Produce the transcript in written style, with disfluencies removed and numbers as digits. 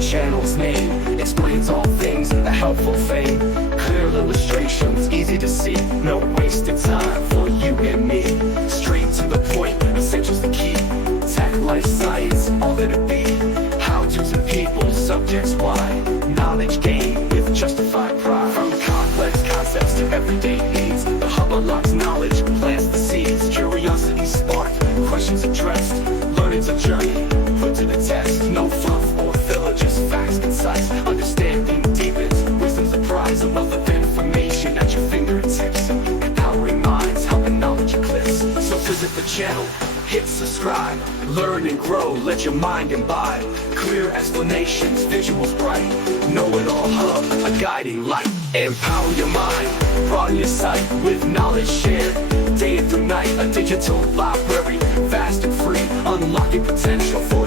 Channel's name explains all things, a helpful fame, clear illustrations, easy to see, no wasted time for you and me. Straight to the point, essentials the key. Tech, life, science, all that it be. How-tos and people, subjects why. Knowledge gained with justified pride. From complex concepts to everyday needs, the hub unlocks knowledge, plants the seeds. Curiosity sparked, questions addressed. Learning's a journey, put to the test. No fluff or filler, just facts concise. Understanding deepens, wisdom's the prize. A wealth of information at your fingertips. Empowering minds, helping knowledge eclipse. So visit the channel, hit subscribe. Learn and grow, let your mind imbibe. Clear explanations, visuals bright. Know-it-all hub, a guiding light. Empower your mind, broaden your sight. With knowledge shared, day and through night. A digital library, vast and free. Unlocking potential for